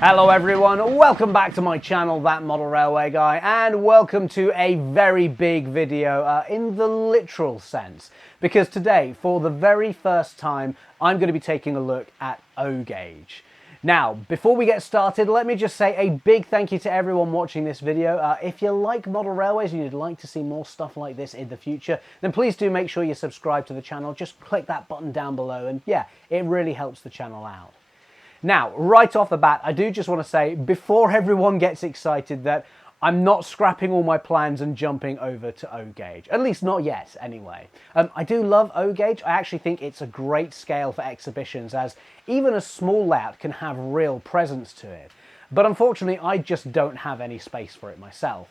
Hello everyone, welcome back to my channel, That Model Railway Guy, and welcome to a very big video in the literal sense, because today, for the very first time, I'm going to be taking a look at O-Gauge. Now, before we get started, let me just say a big thank you to everyone watching this video. If you like model railways and you'd like to see more stuff like this in the future, then please do make sure you subscribe to the channel. Just click that button down below and yeah, it really helps the channel out. Now, right off the bat, I do just want to say, before everyone gets excited, that I'm not scrapping all my plans and jumping over to O-Gauge. At least not yet, anyway. I do love O-Gauge. I actually think it's a great scale for exhibitions, as even a small layout can have real presence to it. But unfortunately, I just don't have any space for it myself.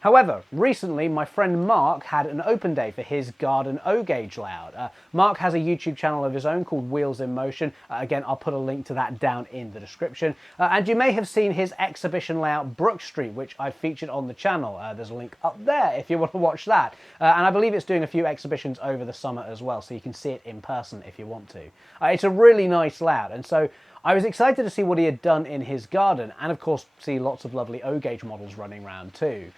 However, recently my friend Mark had an open day for his garden O-Gauge layout. Mark has a YouTube channel of his own called Wheels in Motion. Again, I'll put a link to that down in the description. And you may have seen his exhibition layout Brook Street, which I featured on the channel. There's a link up there if you want to watch that. And I believe it's doing a few exhibitions over the summer as well, so you can see it in person if you want to. It's a really nice layout, and so I was excited to see what he had done in his garden, and of course see lots of lovely O-Gauge models running around too.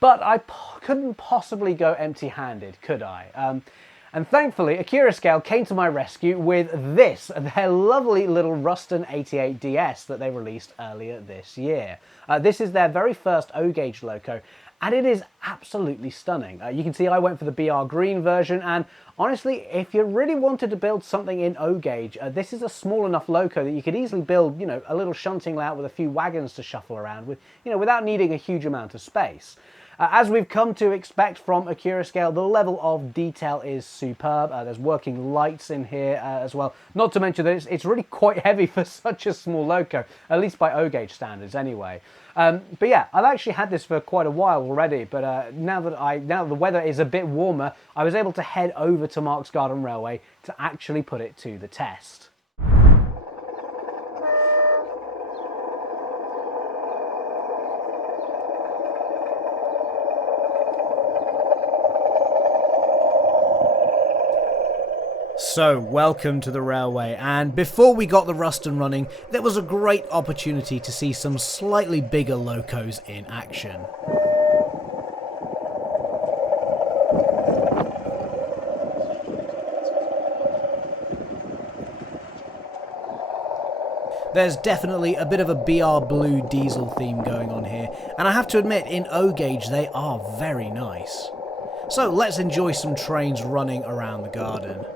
But I couldn't possibly go empty-handed, could I? And thankfully, Accurascale came to my rescue with this, their lovely little Ruston 88DS that they released earlier this year. This is their very first O-Gauge loco, and it is absolutely stunning. You can see I went for the BR Green version, and honestly, if you really wanted to build something in O-Gauge, this is a small enough loco that you could easily build, you know, a little shunting layout with a few wagons to shuffle around with, you know, without needing a huge amount of space. As we've come to expect from Accurascale, the level of detail is superb. There's working lights in here as well. Not to mention that it's really quite heavy for such a small loco, at least by O-Gauge standards anyway. But yeah, I've actually had this for quite a while already, but now that the weather is a bit warmer, I was able to head over to Mark's Garden Railway to actually put it to the test. So, welcome to the railway, and before we got the Ruston running, there was a great opportunity to see some slightly bigger locos in action. There's definitely a bit of a BR Blue diesel theme going on here, and I have to admit, in O-Gauge they are very nice. So let's enjoy some trains running around the garden.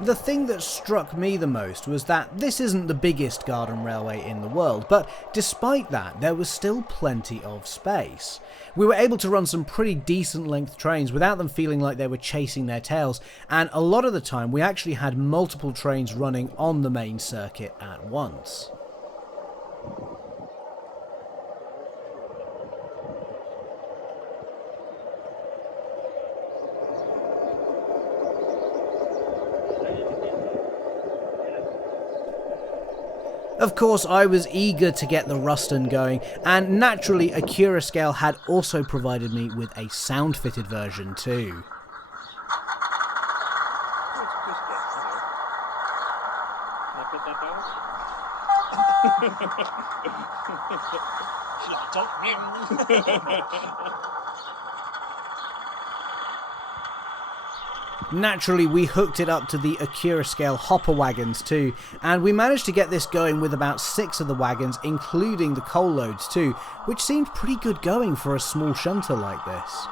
The thing that struck me the most was that this isn't the biggest garden railway in the world, but despite that, there was still plenty of space. We were able to run some pretty decent length trains without them feeling like they were chasing their tails, and a lot of the time we actually had multiple trains running on the main circuit at once. Of course, I was eager to get the Ruston going, and naturally Accurascale had also provided me with a sound-fitted version too. Naturally, we hooked it up to the Accurascale hopper wagons too, and we managed to get this going with about 6 of the wagons, including the coal loads too, which seemed pretty good going for a small shunter like this.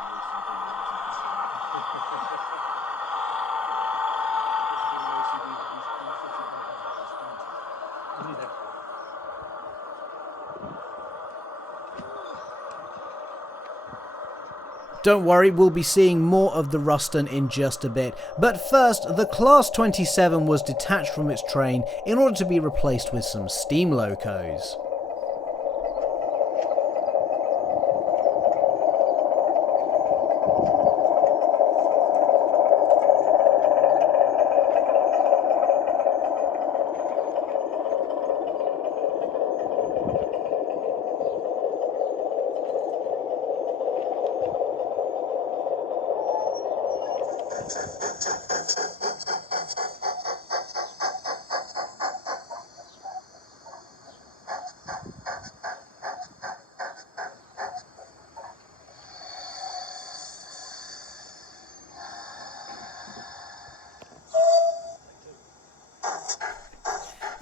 Don't worry, we'll be seeing more of the Ruston in just a bit, but first, the Class 27 was detached from its train in order to be replaced with some steam locos.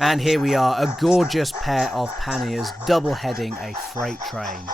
And here we are, a gorgeous pair of panniers double-heading a freight train.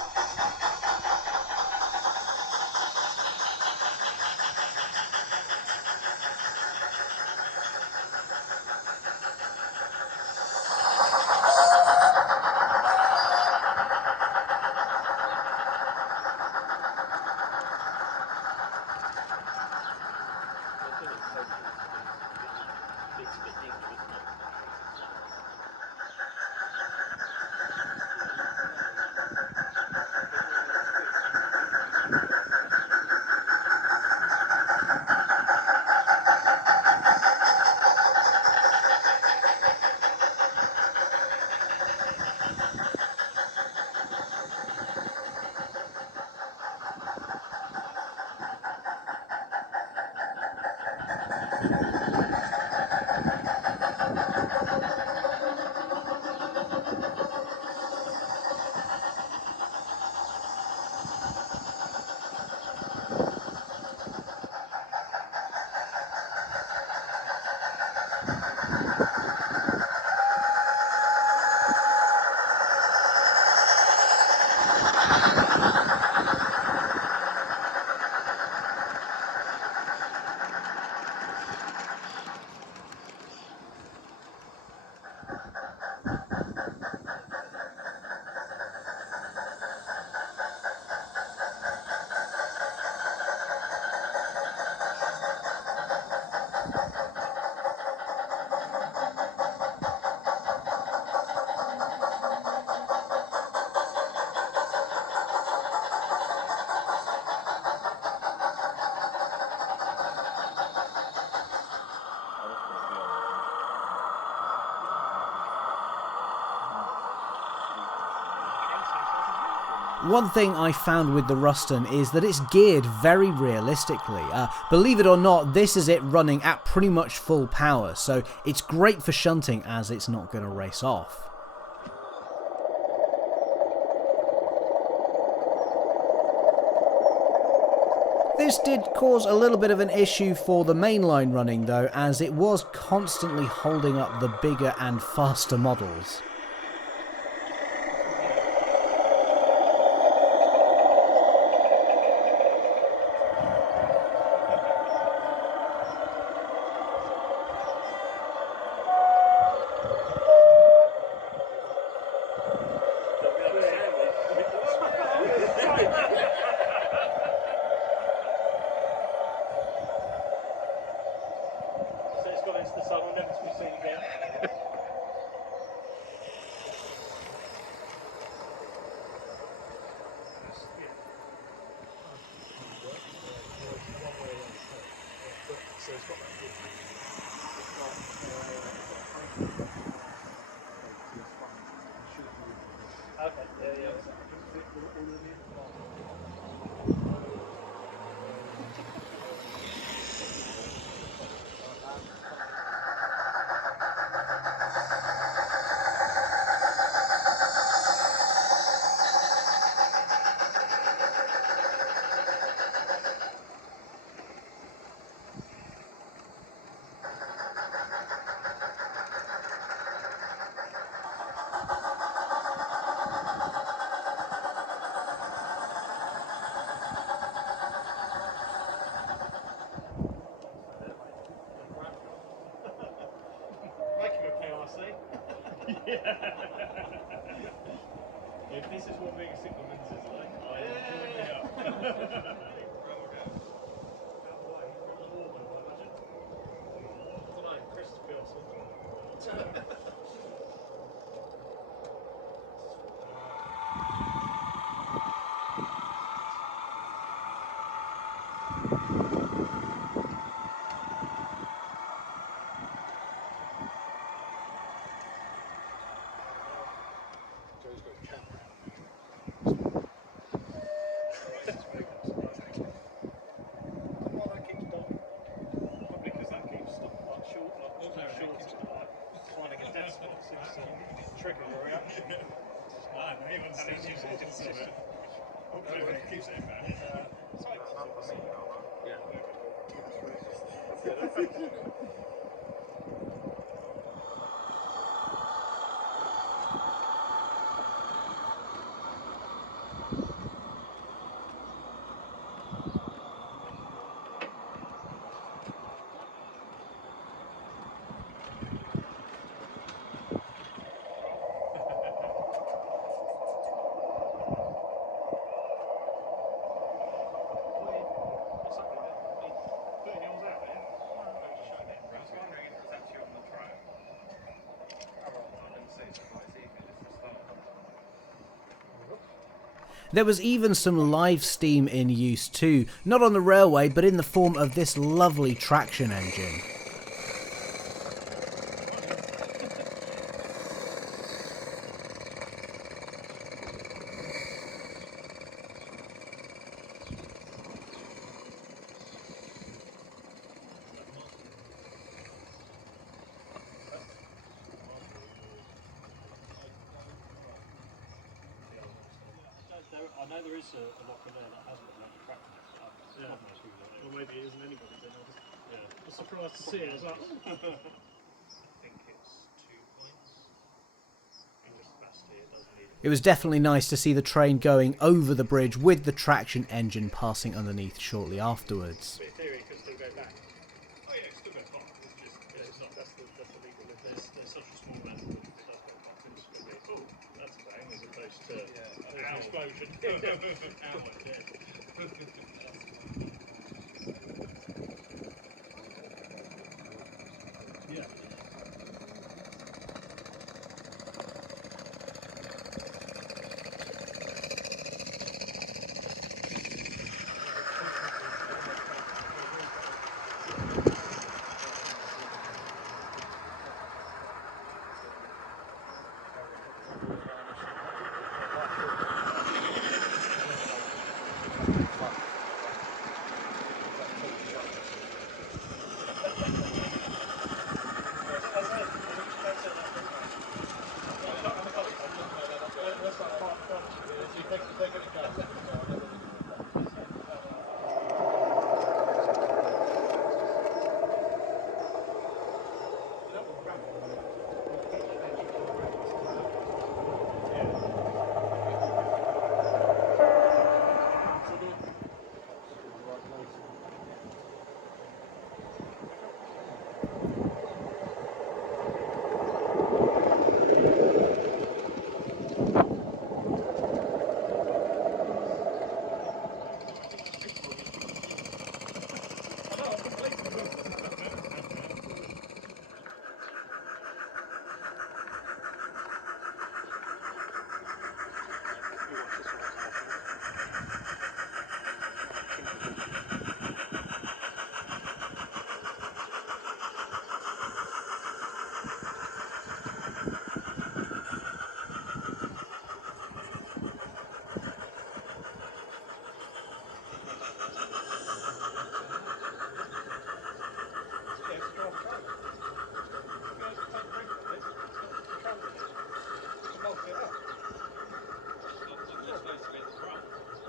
One thing I found with the Ruston is that it's geared very realistically. Believe it or not, this is it running at pretty much full power, so it's great for shunting as it's not going to race off. This did cause a little bit of an issue for the mainline running though, as it was constantly holding up the bigger and faster models. If this is what being a single minute is like, I join me up. There was even some live steam in use too, not on the railway but in the form of this lovely traction engine. I know there is a locker there that hasn't got a track. Yeah. Well, maybe it isn't anybody's then. Yeah. I'm surprised to see it as well. I think it's 2 points. It was definitely nice to see the train going over the bridge with the traction engine passing underneath shortly afterwards. In theory, it could still go back. Oh yeah, it's still go back. It's not, that's the legal limit. There's such a small metal that if it does go back, it's going to be, oh, that's a bang, as opposed to an explosion. Ow, yeah.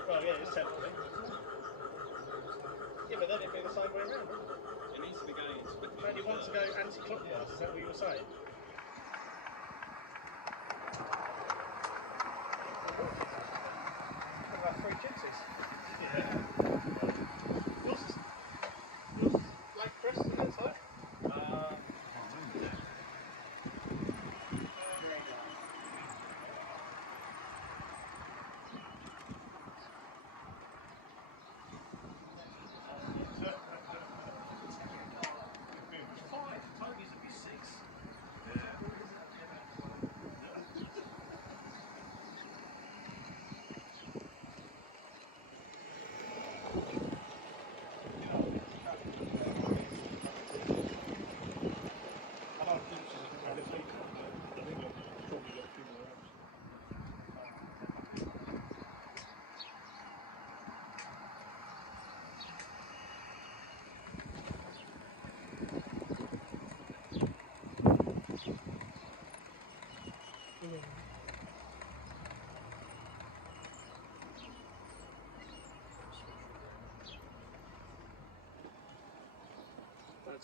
Well, yeah, it's technically. Yeah, but then it'd be the same way around, wouldn't it? It needs to be going. Don't you want to go anti-clockwise? Is that what you were saying? What about 3 gypsies? Yeah. What's Lake Crest, is it, so?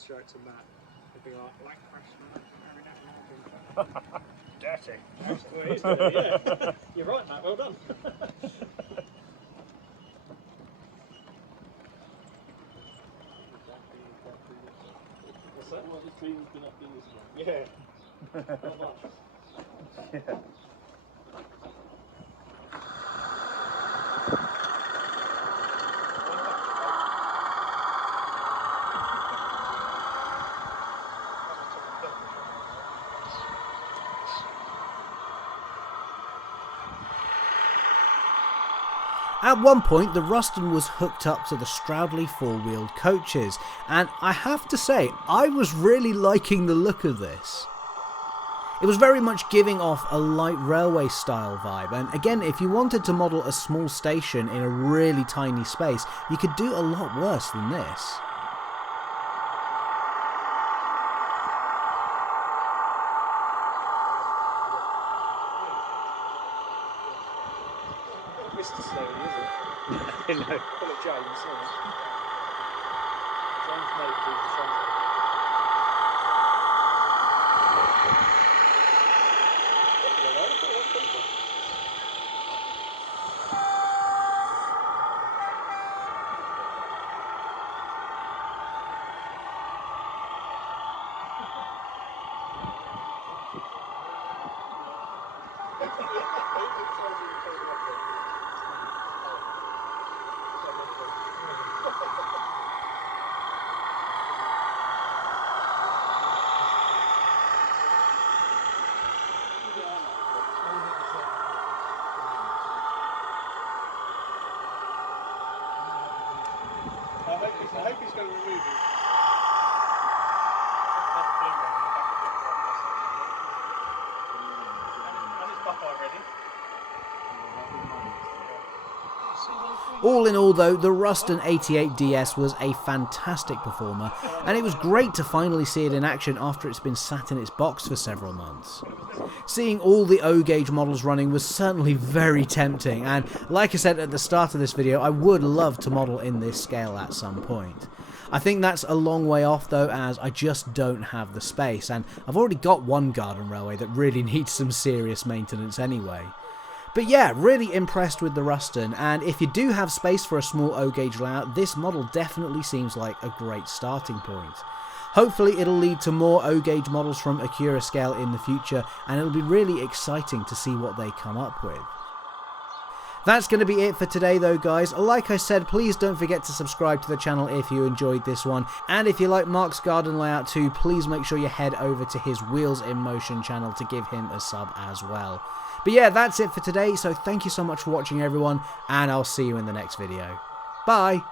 show it to Matt. He'd be like crash. Dirty. Well, it is dirty, yeah. You're right, Matt. Well done. What's that? Well, the clean's been up in this one. Yeah. Not much. Yeah. At one point, the Ruston was hooked up to the Stroudley four-wheeled coaches, and I have to say, I was really liking the look of this. It was very much giving off a light railway style vibe, and again, if you wanted to model a small station in a really tiny space, you could do a lot worse than this. Mr. Slowly, is it? I know. Call it James, isn't it? James Mate, please, the sunset. I hope he's going to remove it. And it's Buckeye ready. All in all though, the Ruston 88DS was a fantastic performer, and it was great to finally see it in action after it's been sat in its box for several months. Seeing all the O-gauge models running was certainly very tempting, and like I said at the start of this video, I would love to model in this scale at some point. I think that's a long way off though, as I just don't have the space, and I've already got one garden railway that really needs some serious maintenance anyway. But yeah, really impressed with the Ruston, and if you do have space for a small O-gauge layout, this model definitely seems like a great starting point. Hopefully it'll lead to more O-gauge models from Accurascale in the future, and it'll be really exciting to see what they come up with. That's going to be it for today though guys. Like I said, please don't forget to subscribe to the channel if you enjoyed this one, and if you like Mark's garden layout too, please make sure you head over to his Wheels in Motion channel to give him a sub as well. But yeah, that's it for today, so thank you so much for watching everyone, and I'll see you in the next video. Bye!